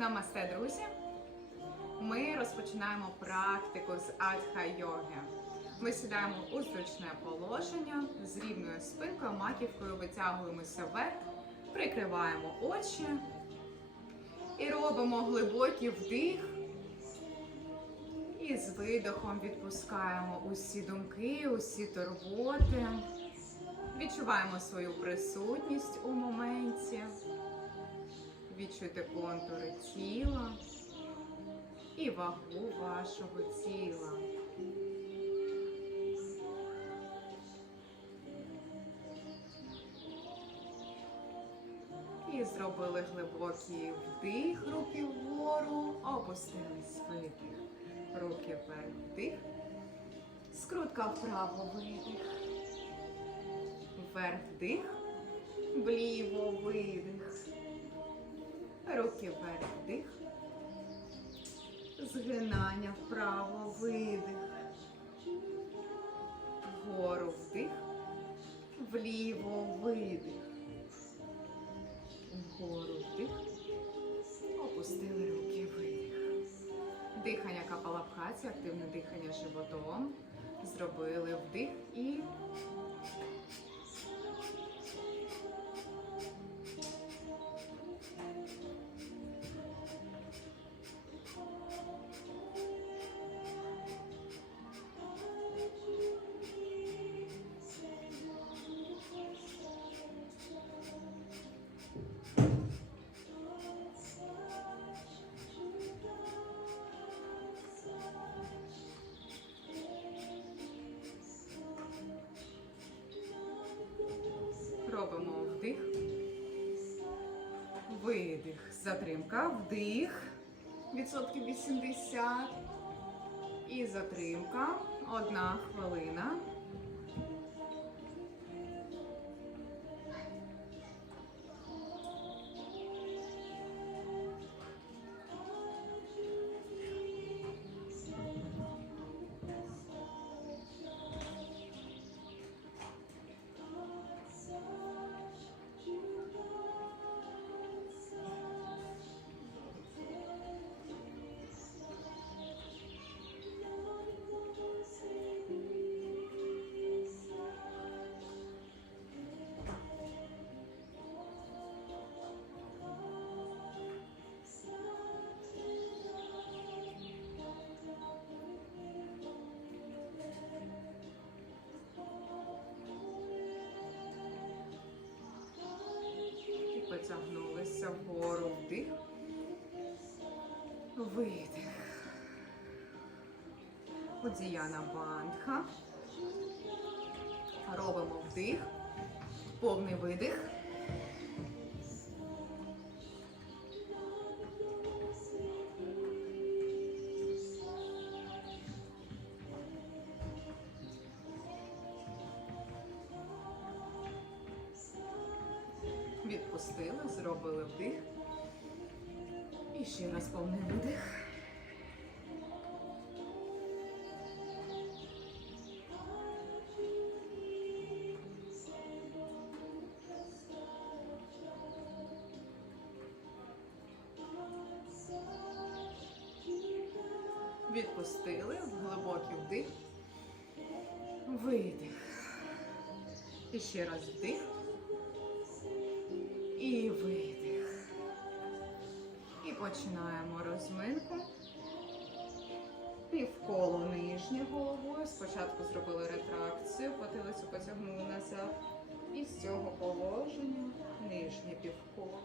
Намасте, друзі! Ми розпочинаємо практику з адха-йоги. Ми сідаємо у зручне положення з рівною спинкою, маківкою витягуємося вверх, прикриваємо очі і робимо глибокий вдих. І з видохом відпускаємо усі думки, усі турботи. Відчуваємо свою присутність у моменті. Відчуйте контури тіла і вагу вашого тіла. І зробили глибокий вдих, руки вгору, опустились видих. Руки вверх, вдих. Скрутка вправо, видих. Вверх вдих, вліво видих. Руки вверх вдих. Згинання вправо видих. Вгору вдих. Вліво видих. Вгору вдих. Опустили руки видих. Дихання капалабхаті, активне дихання животом. Зробили вдих і Затримка. Вдих. Відсотків 80. І затримка. Одна хвилина. Видих. Одіяна бандха. Робимо вдих. Повний видих. Відпустили, зробили вдих. І ще раз повний видих. Відпустили, глибокий вдих. Видих. І ще раз вдих. Спочатку зробили ретракцію, потилицю потягнули назад. І з цього положення нижнє півколо.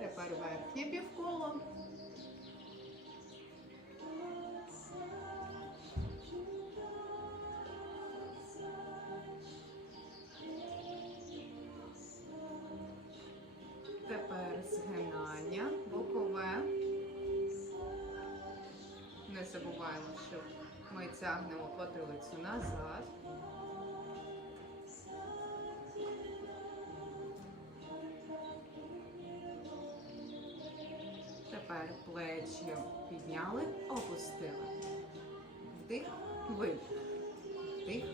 Тепер верхнє півколо. Тягнемо потилицю назад. Тепер плечі підняли, опустили. Вдих, видих. Вдих,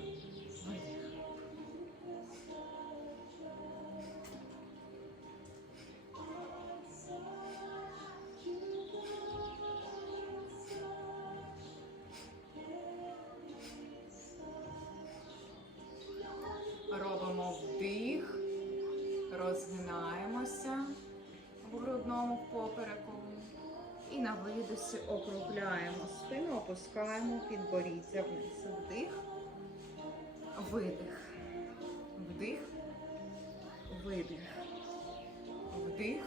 Розгинаємося в грудному попереку. І на видосі округляємо спину, опускаємо підборіддя вниз. Вдих, видих. Вдих, видих. Вдих,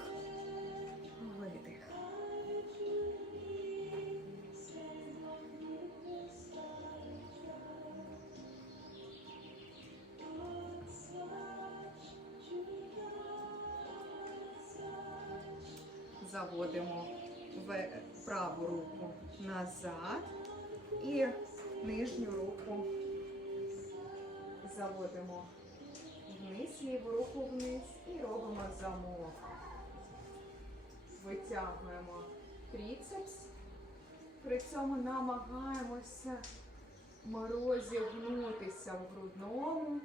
вниз, ліву руку вниз і робимо замок. Витягуємо тріцепс. При цьому намагаємося розігнутися в грудному,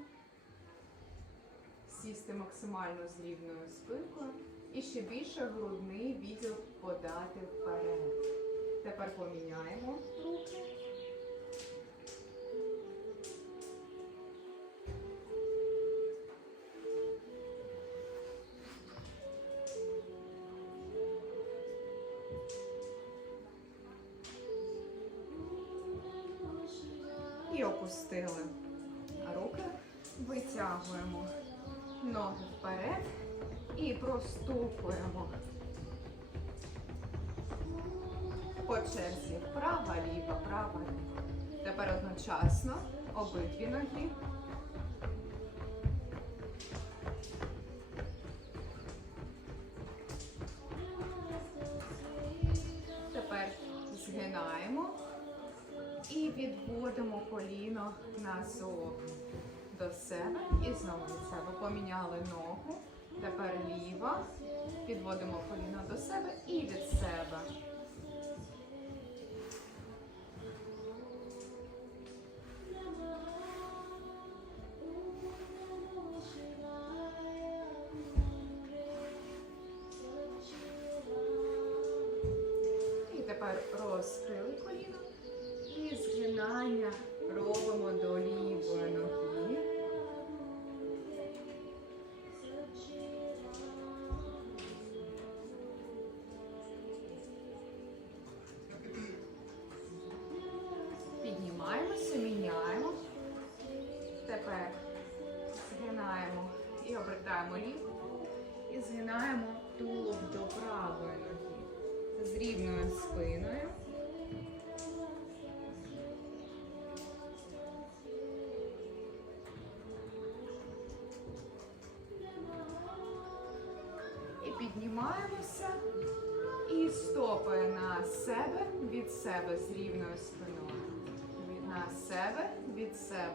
сісти максимально з рівною спинкою і ще більше грудний відділ подати вперед. Тепер поміняємо руки. Опустили руки, витягуємо ноги вперед і простукуємо. По черзі права, ліва, права, ліва. Тепер одночасно обидві ноги. Відводимо коліно назовні до себе і знову від себе. Поміняли ногу. Тепер ліва. Підводимо коліно до себе і від себе.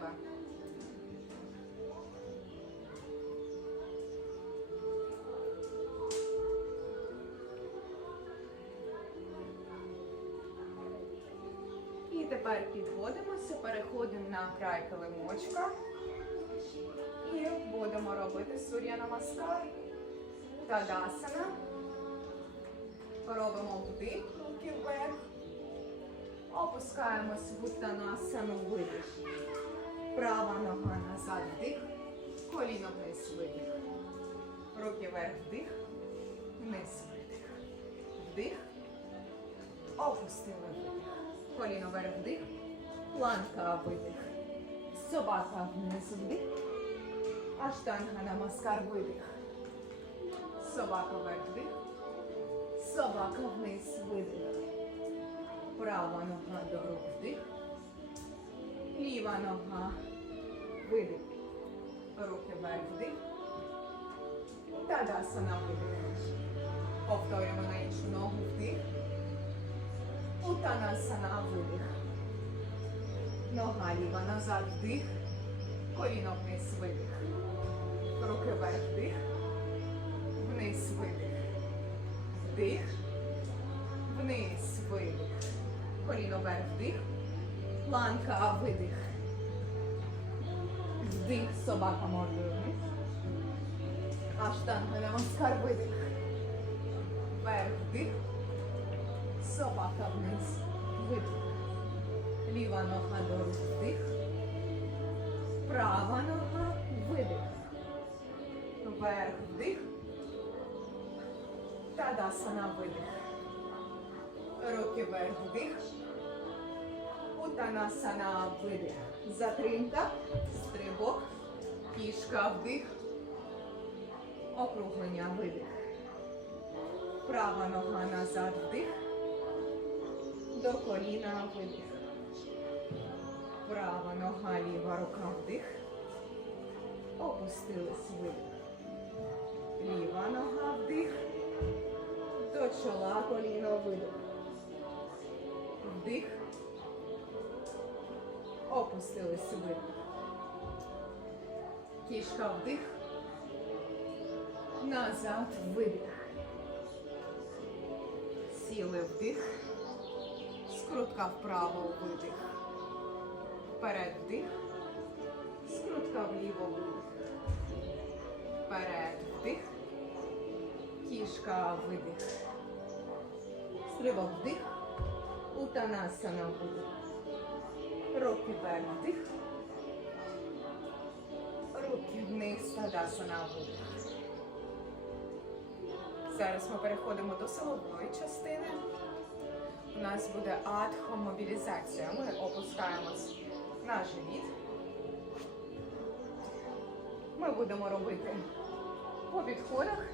Себе. І тепер підводимося, переходимо на край килимочка. І будемо робити сур'я намаскар. Тадасана. Робимо вдих, руки вверх. Опускаємось в утанасану видих. Права нога назад вдих. Коліно вниз видих. Руки вверх вдих. Вниз видих. Вдих. Опустили видих. Коліно вверх вдих. Планка видих. Собака вниз вдих. Аштанга намаскар видих. Собака вверх вдих. Собака вниз видих. Права нога до рук вдих. Ліва нога видих. Руки вверх вдих. Тадасана видих. Повторюємо на іншу ногу вдих. Утанасана видих. Нога ліва назад вдих. Коліно вниз видих. Руки вверх вдих. Вниз видих. Вдих. Вниз видих. Коліно вверх вдих. Планка видих. Вдих. Собака мордою вниз. Аштанга намаскар видих. Вверх вдих. Собака вниз. Видих. Ліва нога до рук вдих. Права нога видих. вверх, вдих. Тадасана, видих. Руки вверх, вдих. Утанасана, видих. Затримка, стрибок, кішка, вдих. Округлення, видих. Права нога назад, вдих. До коліна, видих. Права нога, ліва рука, вдих. Опустились, видих. Ліва нога, вдих. До чола, коліно, видих. Вдих. Опустились, видих. Кішка, вдих. Назад, видих. Сіли вдих. Скрутка вправо, видих. Вперед вдих. Скрутка вліво, видих. Вперед вдих. Кішка, видих. Стрибок вдих. Утанасана, видих. Руки вверх. Руки вниз, тадасана, видих. Зараз ми переходимо до силової частини. У нас буде адхомобілізація. Ми опускаємось на живіт. Ми будемо робити по підходах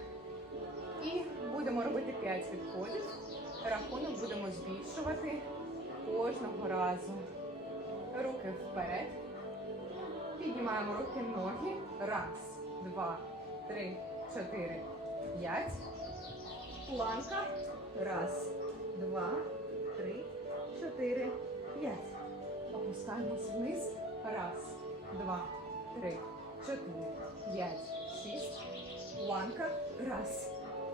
і будемо робити 5 підходів. Рахунок будемо збільшувати кожного разу. Руки вперед. Піднімаємо руки ноги. Раз, два, три, чотири, п'ять. Планка. Раз, два, три, чотири, п'ять. Опускаємось вниз. Раз, два, три, чотири, п'ять, шість. Планка. Раз,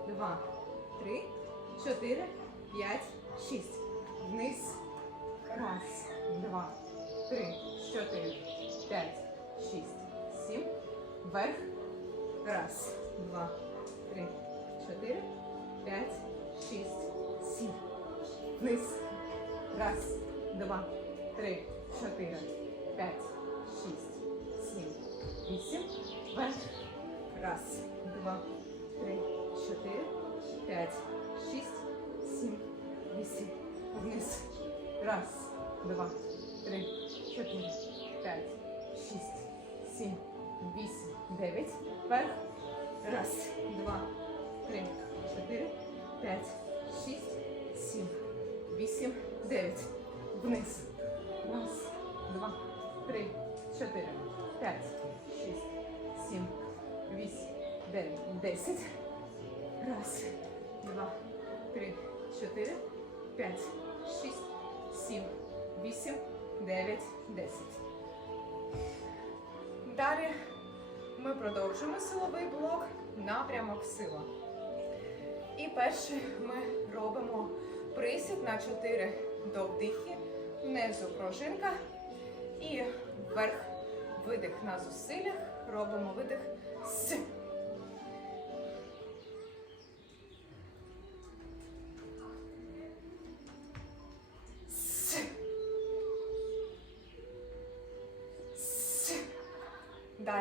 два, три, чотири, п'ять, шість. Вниз. Раз, два, три, чотири, п'ять, шість, сім. Вверх. Раз, два, три, чотири, п'ять, шість, сім. Вниз. Раз, два, три, чотири, п'ять, шість, сім, вісім. Вверх. Раз, два, три, чотири, п'ять, шість, сім, вісім. Вниз. Раз, два, три, чотири, п'ять, шість, сім, вісім, дев'ять. Вверх. Раз, два, три, чотири, п'ять, шість, сім, вісім, дев'ять. Вниз. Раз, два, три, чотири, п'ять, шість, сім, вісім, дев'ять, десять. Раз, два, три, чотири, п'ять, шість, сім, вісім, дев'ять, десять. Далі ми продовжуємо силовий блок напрямок сила. І перше ми робимо присід на 4 до вдихи, внизу пружинка і вверх видих на зусиллях. Робимо видих з.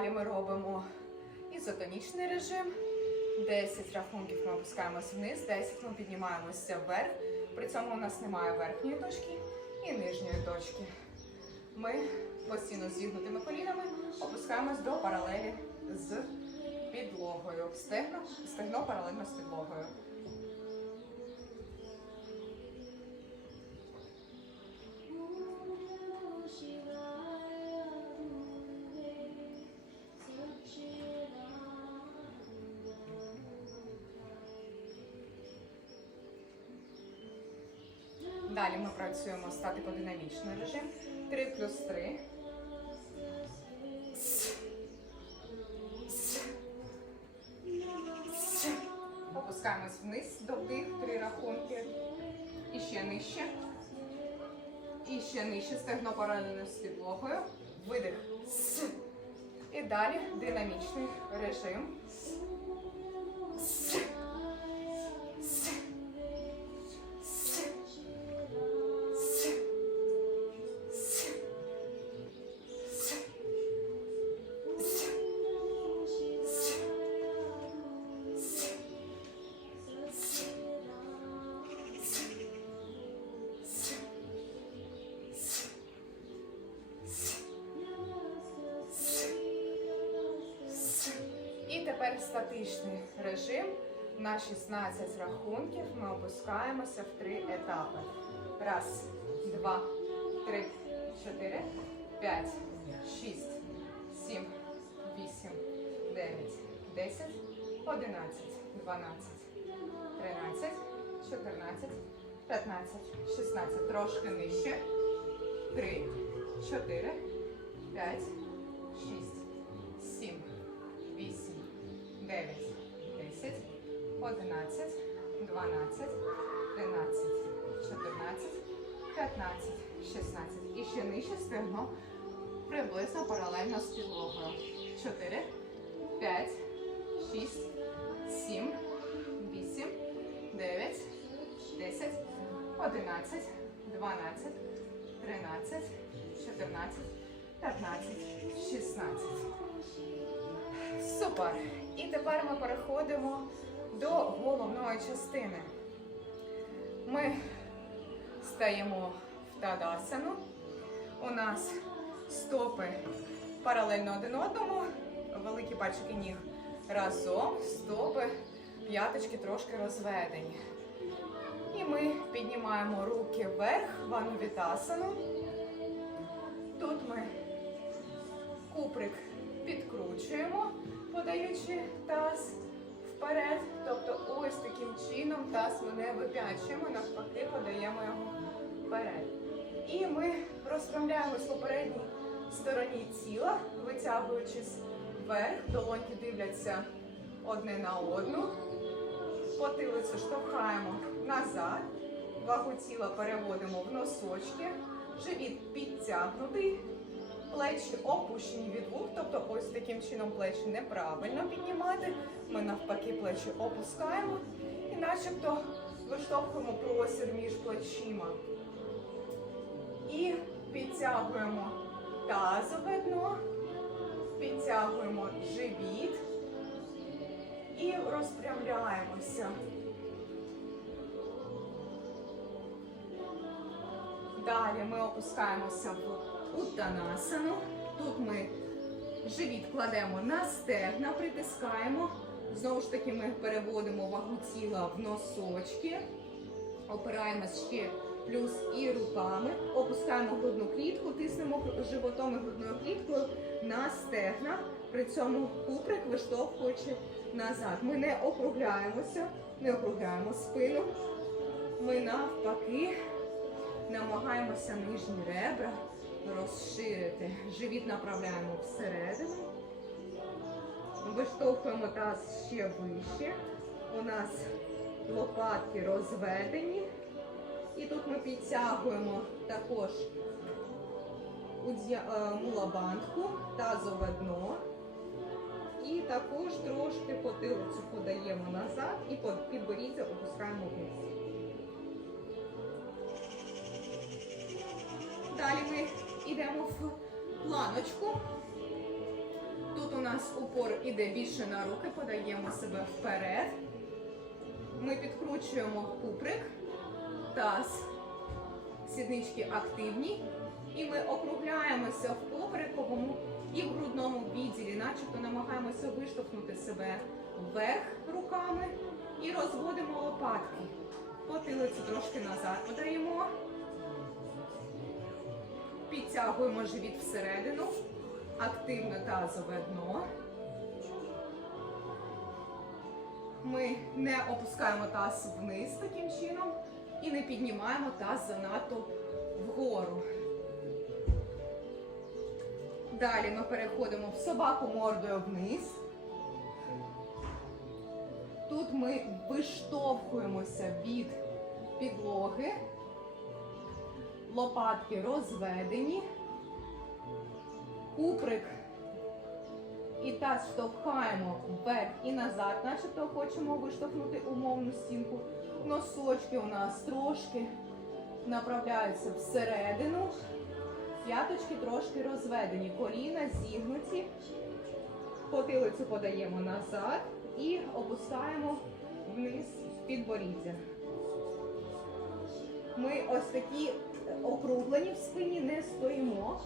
Далі ми робимо ізотонічний режим. 10 рахунків ми опускаємось вниз, 10 ми піднімаємося вверх. При цьому у нас немає верхньої точки і нижньої точки. Ми постійно зігнутими колінами опускаємось до паралелі з підлогою. Стегно, стегно паралельно з підлогою. Далі ми працюємо статико-динамічний режим. 3 плюс 3. С. С. С. Опускаємось вниз до вдих, три рахунки. І ще нижче. І ще нижче. Стегно паралельно з підлогою. Видих. І далі динамічний режим. Тепер статичний режим. На 16 рахунків ми опускаємося в три етапи. Раз, два, три, чотири, п'ять, шість, сім, вісім, дев'ять, десять, одинадцять, дванадцять, тринадцять, чотирнадцять, п'ятнадцять, шістнадцять. Трошки нижче. Три, чотири, п'ять, шість, 11, 12, 13, 14, 15, 16. І ще нижче стегно приблизно паралельно з підлогою. 4, 5, 6, 7, 8, 9, 10, 11, 12, 13, 14, 15, 16. Супер. І тепер ми переходимо до головної частини. Ми стаємо в тадасану. У нас стопи паралельно один одному, великі пальчики ніг разом, стопи, п'яточки трошки розведені. І ми піднімаємо руки вверх в анувітасану. Тут ми куприк підкручуємо, подаючи таз вперед. Тобто ось таким чином таз ми не вип'ячуємо, навпаки, подаємо його вперед. І ми розправляємось по передній стороні тіла, витягуючись вверх, долоньки дивляться одне на одну. Потилицю штовхаємо назад, вагу тіла переводимо в носочки, живіт підтягнутий, плечі опущені від вух, тобто ось таким чином плечі неправильно піднімати. Ми навпаки плечі опускаємо і начебто виштовхуємо простір між плечима. І підтягуємо тазове дно, підтягуємо живіт і розпрямляємося. Далі ми опускаємося в уттанасану. Тут ми живіт кладемо на стегна, притискаємо. Знову ж таки, ми переводимо вагу тіла в носочки, опираємось ще плюс і руками, опускаємо грудну клітку, тиснемо животом і грудною кліткою на стегна, при цьому куприк виштовхуючи назад. Ми не округляємося, не округляємо спину. Ми навпаки намагаємося нижні ребра розширити. Живіт направляємо всередину. Виштовхуємо таз ще вище. У нас лопатки розведені. І тут ми підтягуємо також е, мулабандку, тазове дно. І також трошки потилицю подаємо назад і підборіддя опускаємо вниз. Далі ми йдемо в планочку. Тут у нас упор іде більше на руки, подаємо себе вперед. Ми підкручуємо куприк, таз, сіднички активні. І ми округляємося в куприковому і в грудному відділі, начебто намагаємося виштовхнути себе вверх руками і розводимо лопатки. Потилицю трошки назад подаємо. Підтягуємо живіт всередину, активно тазове дно. Ми не опускаємо таз вниз таким чином і не піднімаємо таз занадто вгору. Далі ми переходимо в собаку мордою вниз. Тут ми виштовхуємося від підлоги. Лопатки розведені. Куприк і таз штовхаємо вверх і назад, начебто хочемо виштовхнути умовну стінку. Носочки у нас трошки направляються всередину. П'яточки трошки розведені, коліна зігнуті. Потилицю подаємо назад і опускаємо вниз в підборіддя. Ми ось такі округлені в спині, не стоїмо.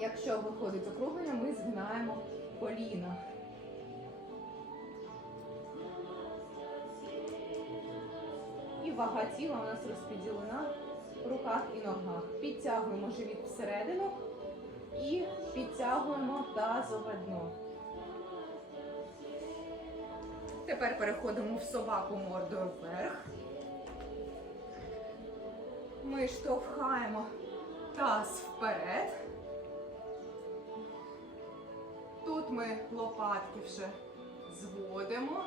Якщо виходить округлення, ми згинаємо коліна. І вага тіла у нас розподілена в руках і ногах. Підтягуємо живіт всередину і підтягуємо тазове дно. Тепер переходимо в собаку мордою вверх. Ми штовхаємо таз вперед. Тут ми лопатки вже зводимо,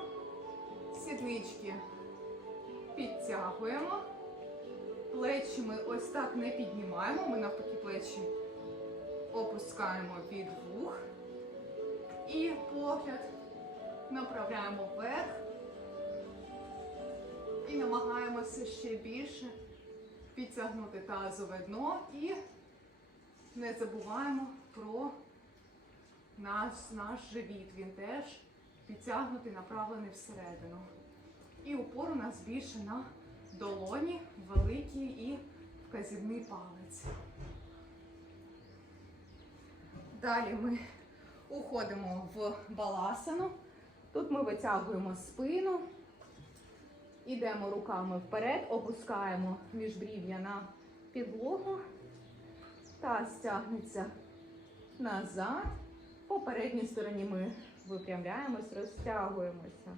сіднички підтягуємо, плечі ми ось так не піднімаємо, ми навпаки плечі опускаємо від вух. І погляд направляємо вверх. І намагаємося ще більше підтягнути тазове дно і не забуваємо про наш, наш живіт. Він теж підтягнутий, направлений всередину. І упор у нас більше на долоні, великий і вказівний палець. Далі ми уходимо в баласану. Тут ми витягуємо спину, ідемо руками вперед, опускаємо міжбрів'я на підлогу, таз тягнеться назад. По передній стороні ми випрямляємось, розтягуємося.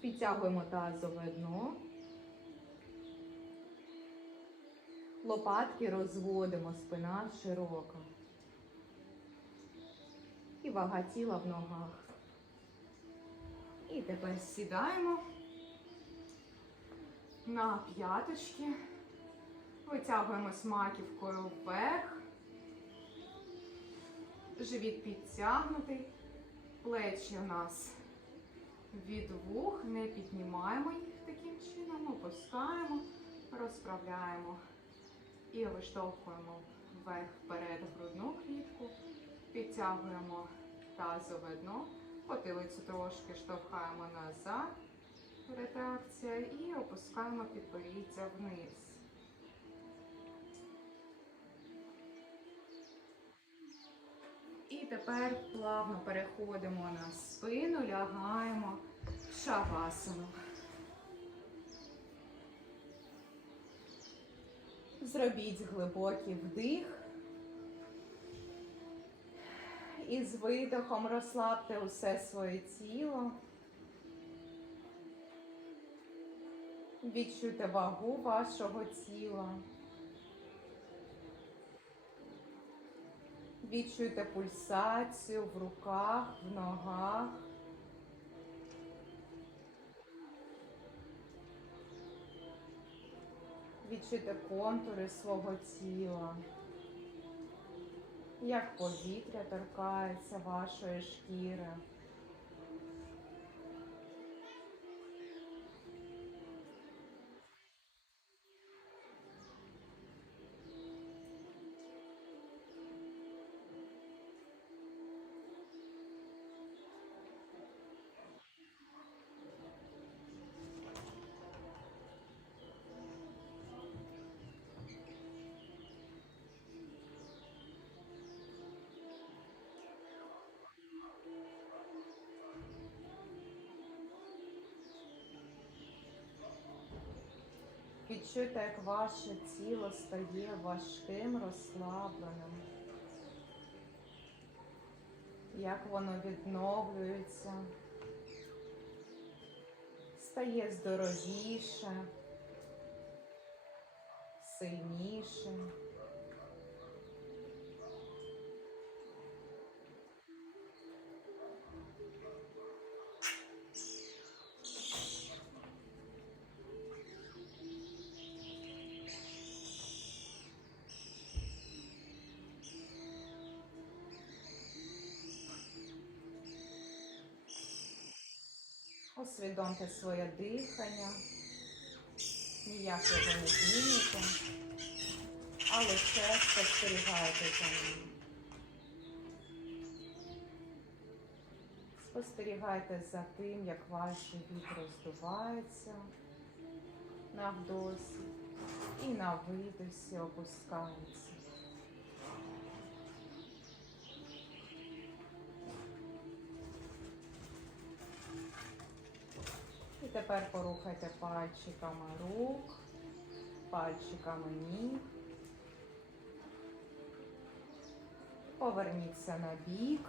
Підтягуємо тазове дно. Лопатки розводимо, спина широка. І вага тіла в ногах. І тепер сідаємо на п'яточки. Витягуємось маківкою вверх. Живіт підтягнутий. Плечі у нас від вух, не піднімаємо їх таким чином, опускаємо, розправляємо і виштовхуємо вверх вперед грудну клітку, підтягуємо тазове дно, потилицю трошки штовхаємо назад, ретракція, і опускаємо підборіддя вниз. І тепер плавно переходимо на спину, лягаємо в шавасану. Зробіть глибокий вдих. І з видохом розслабте усе своє тіло. Відчуйте вагу вашого тіла. Відчуйте пульсацію в руках, в ногах. Відчуйте контури свого тіла. Як повітря торкається вашої шкіри. Відчуйте, як ваше тіло стає важким, розслабленим. Як воно відновлюється, стає здоровіше, сильніше. Усвідомте своє дихання, ніяк його не зміните, а лише спостерігайте за ним. Спостерігайте за тим, як ваш живіт роздувається на вдосі і на видосі опускається. Тепер порухайте пальчиками рук, пальчиками ніг. Поверніться на бік.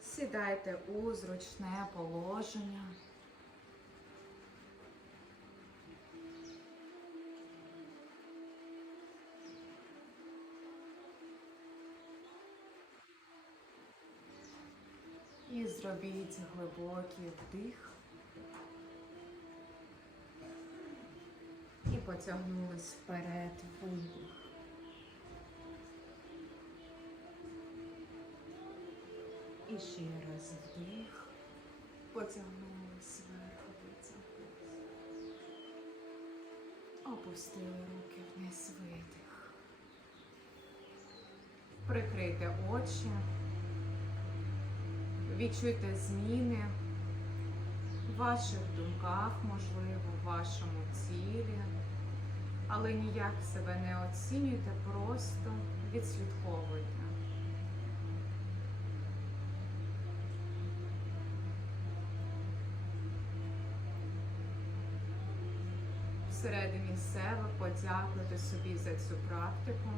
Сідайте у зручне положення. І зробіть глибокий вдих. І потягнулись вперед видих. І ще раз вдих. Потягнулись вверх, витягнулись. Опустили руки вниз видих. Прикрийте очі. Відчуйте зміни в ваших думках, можливо, в вашому тілі, але ніяк себе не оцінюйте, просто відслідковуйте. Всередині себе подякуйте собі за цю практику.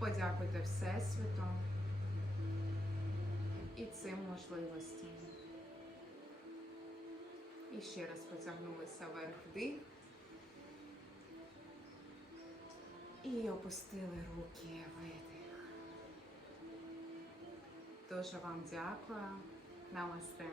Подякуйте Всесвіту і цим можливостям. І ще раз потягнулися вверх вдих. І опустили руки видих. Дуже вам дякую. Намасте.